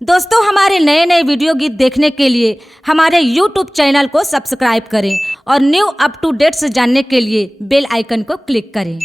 दोस्तों, हमारे नए नए वीडियो गीत देखने के लिए हमारे YouTube चैनल को सब्सक्राइब करें और न्यू अप टू डेट्स जानने के लिए बेल आइकन को क्लिक करें।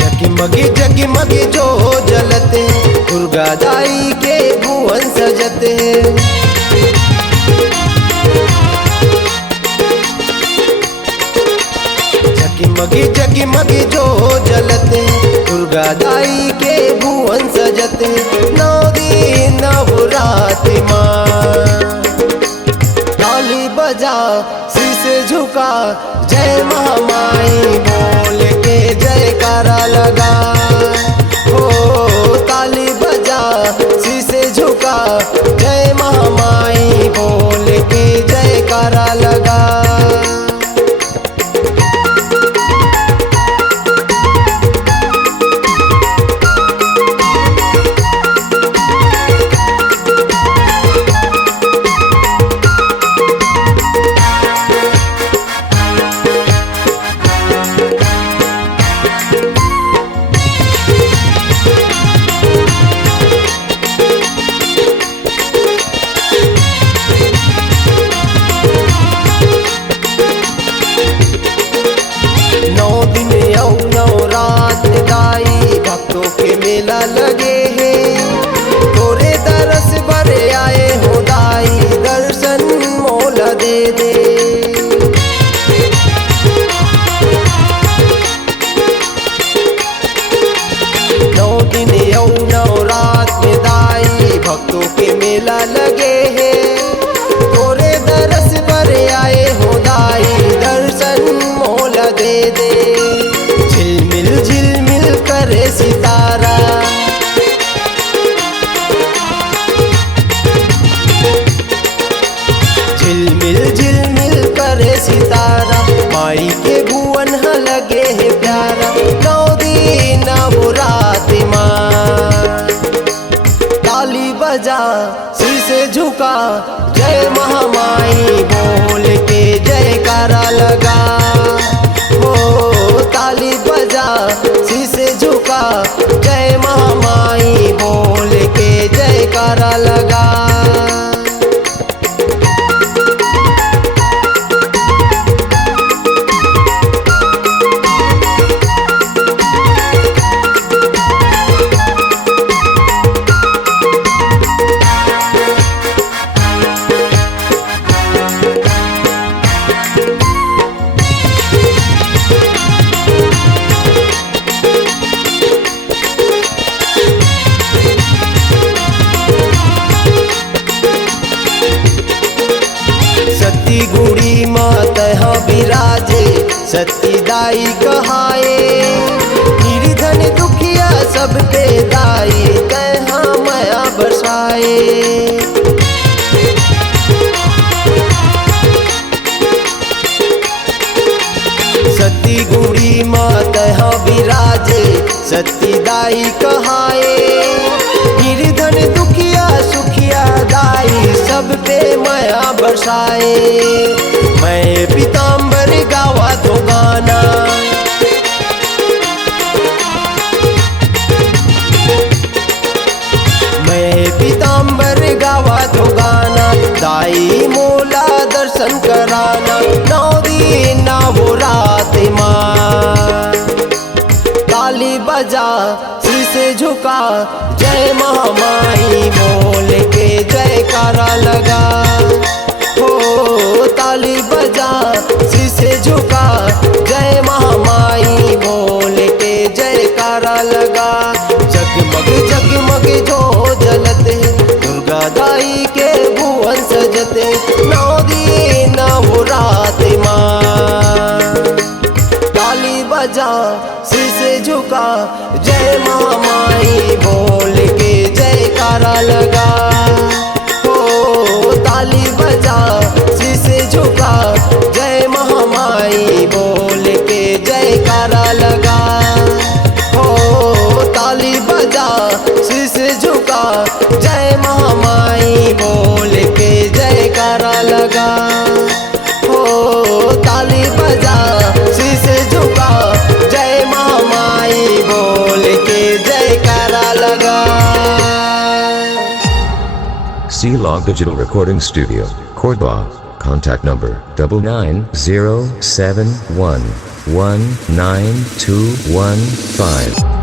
जगमगी जगमगी जो जलते, दुर्गा दाई के भुवन सजते। जगमगी जगमगी जो जलते, दुर्गा दाई के भुवन सजते। 9 दिन नवरात माँ ताली बजा शीश झुका, जय महामाई बोल के जयकारा लगा। हो ताली बजा शीश झुका, जय महामाई बोल के जयकारा लगा। मेला लगे हैं, तोरे दरस भरे आए हो दाई, दर्शन मोला दे दे। 9 दिन 9 रात में दाई भक्तों के मेला लगे हैं, तोरे दरस भरे आए हो दाई, दर्शन मोला दे दे। झिलमिल झिलमिल करे सितारा, झिलमिल झिलमिल करे सितारा, माई के भुवन लगे है प्यारा। 9 दिन नवरात माँ ताली बजा शीश झुका, जय महामाई बोल के जयकारा लगा। हो ताली बजा शीश झुका, जय महामाई बोल के जयकारा लगा। सती गुड़ी मात विराजे, सती दाई कहाए। निर्धन दुखिया सब पे दाई, तहाँ माया बरसाए। सती गुड़ी मात विराजे, सती दाई कहाए। निर्धन दुखिया सुखिया दाई, सब पे माया बरसाए। मैं पीताम्बर गावा तो गाना, मैं पीताम्बर गावा तो गाना, दाई मोला दर्शन कराना। 9 दिन नवरात माँ ताली बजा शीश झुका, जय महामाई बोल के जयकारा लगा। हो ताली बजा शीश झुका, जय महामाई बोल के जयकारा लगा। जगमग जगमग जो जलते, दुर्गा दाई के भुवन सजते। 9 दिन नवरात माँ ताली बजा शीश झुका, जय महामाई बोल के जयकारा लगा। हो ताली Log Digital Recording Studio, Cordoba. Contact number 99071192115.